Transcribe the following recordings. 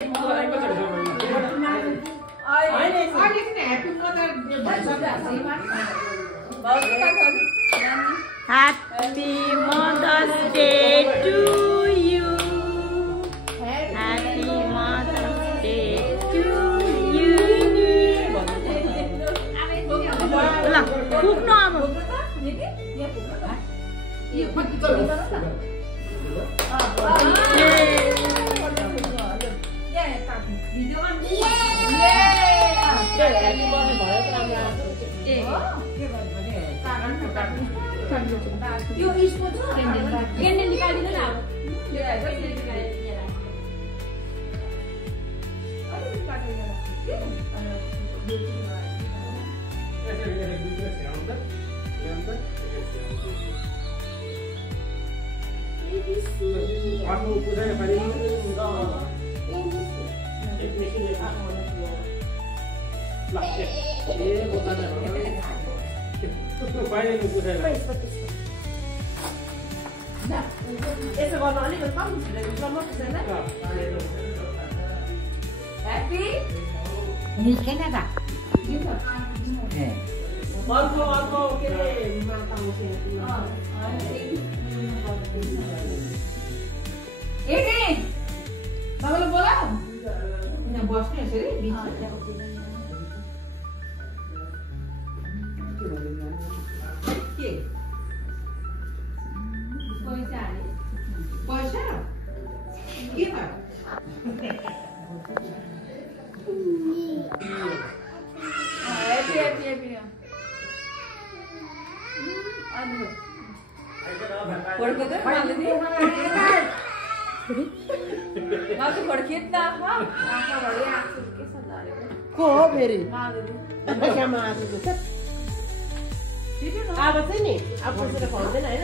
Happy Mother's Day to you. Happy Mother's Day to you. ल पुग्नु अब यो इसको छ क्यान्डल निकालिदिनु न अब यो जसले निकालिदिनु यसो गर्न अलिकति कम ह्याप्पी निस्केन त अर्को के रे तपाईँलाई बोलाऊ यहाँ बस्ने यसरी के पैसा के को हो फेरि अब चाहिँ नि अब बसेर खुवाउँदैन होइन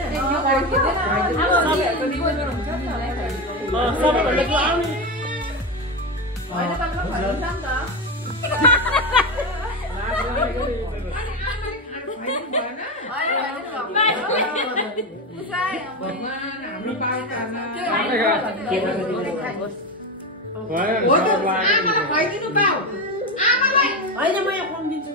सबैभन्दा आउने होइन म यहाँ फोन दिन्छु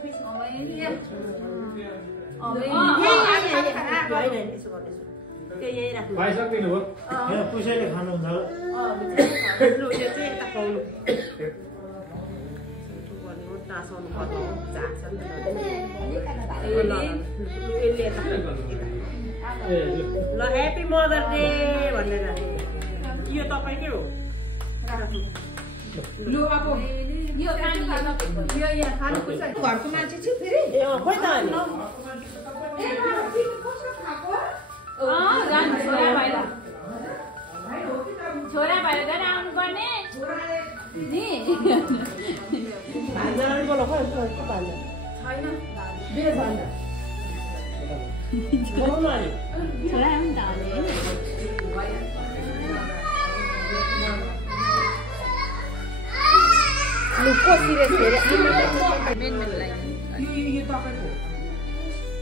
पैसाले खानु हुन्छ ल ह्याप्पी मदर डे भनेर यो तपाईँकै हो लु अब यो यहाँ खानुपर्छ घरको मान्छे छु फेरि खोइ त छोरा भएर झन् आउनु पर्ने नि बोल खोइ छैन छोरा पनि त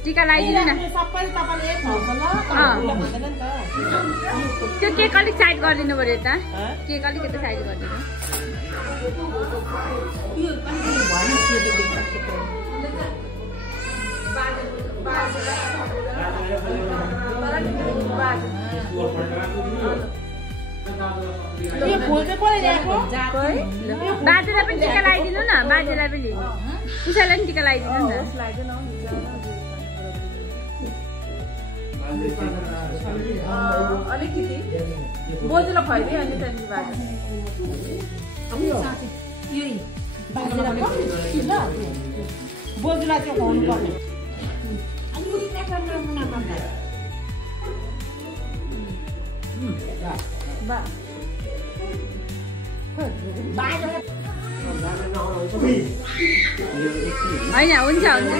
टीका लगाइदिनु न त्यो केक अलिक साइड गरिदिनु पर्यो त केक अलिकति साइड गरिदिनु बाजेलाई पनि टीका लगाइदिनु न बाजेलाई पनि उसैलाई पनि टीका लगाइदिनु न अलिकति बोजूलाई खुवाइदियो अनि बोजूलाई चाहिँ खुवाउनु पर्ने होइन हुन्छ हुन्छ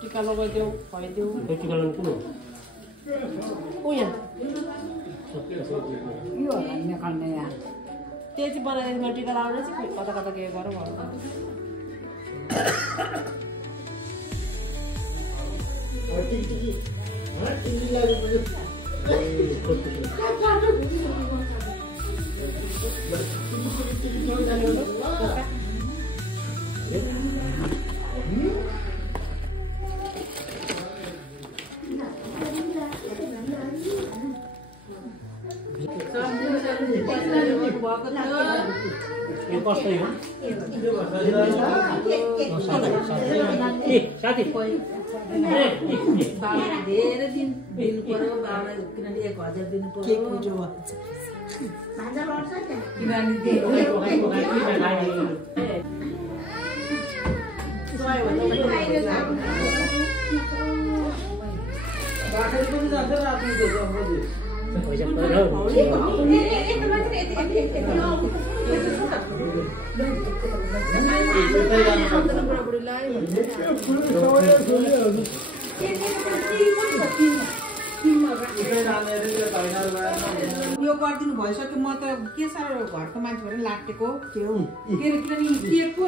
टीका लगाइदेऊ खुवाइदेऊ टीका लगाउनु उयो यो भन्ने खन्ने यहाँ त्यो चाहिँ बनाएर टिका लाउनु चाहिँ कता कता के गरौँ साथी धेरै दिन दिनु पर्यो बाबालाई किनभने 1000 दिनु पर्यो यो गरिदिनु भइसक्यो म त के साह्रो घरको मान्छेहरू लाटेको थियो के अरे किनभने केको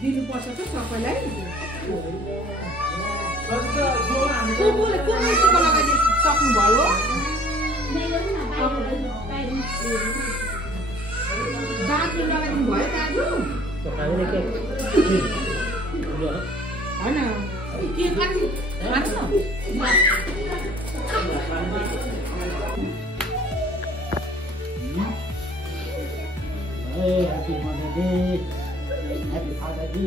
दिनुपर्छ त सबैलाई सक्नु भयो दाजु लगाइदिनु भयो दाजु होइन के खानु Happy Mother Day. Happy Father Day.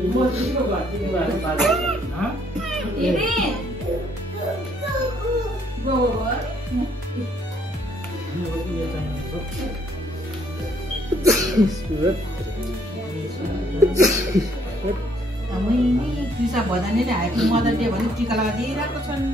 Krisha भजनले ह्याप्पी मदर डे भने टिका लगाइदिइरहेको छन्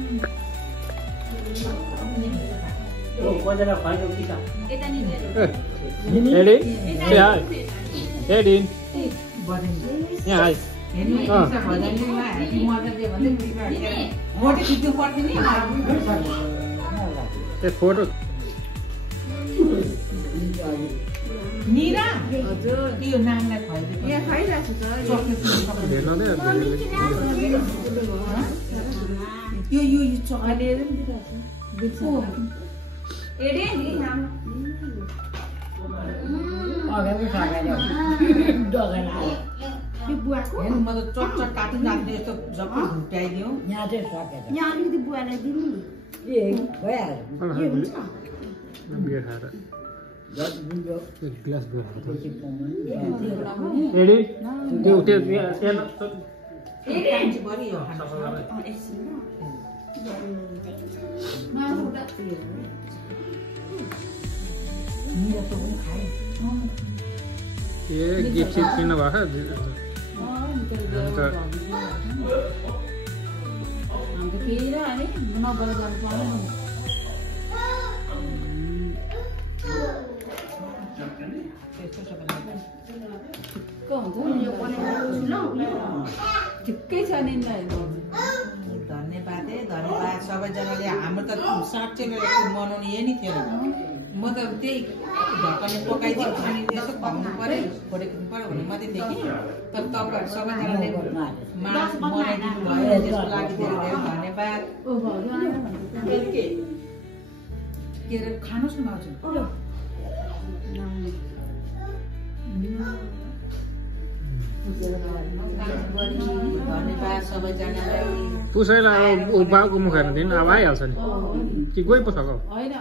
फोटो निरा यो नामलाई यो चकलेट यो बुवाको हेर्नु म त चटचट काट्नु राख्ने यस्तो जप्पै घुट्याइदियो यहाँ चाहिँ सकेछ यहाँ अलिकति बुवालाई दिनु नि ए भइहाल्यो बियर खाएर एक ग्लास बियर गिफ्ट किन्नु भएको ठिकै छ नि धन्यवाद सबैजनाले हाम्रो त साँच्चै मनाउने यही नि थिएन म त त्यही ढक्कनले पकाइदिनु अनि यसो खुवाउनु पर्यो खोडेख्नु पर्यो भन्ने मात्रै थिएँ कि तर तपाईँहरू सबैजनाले मनाइदिनु भयो त्यसको लागि धेरै धेरै धन्यवाद के अरे खानुहोस् न भाउजू धन्यवाद सबैजनालाई पुसैलाई बाउको मुख हेर्नु दिन अब आइहाल्छ नि कि गइ पो थक होइन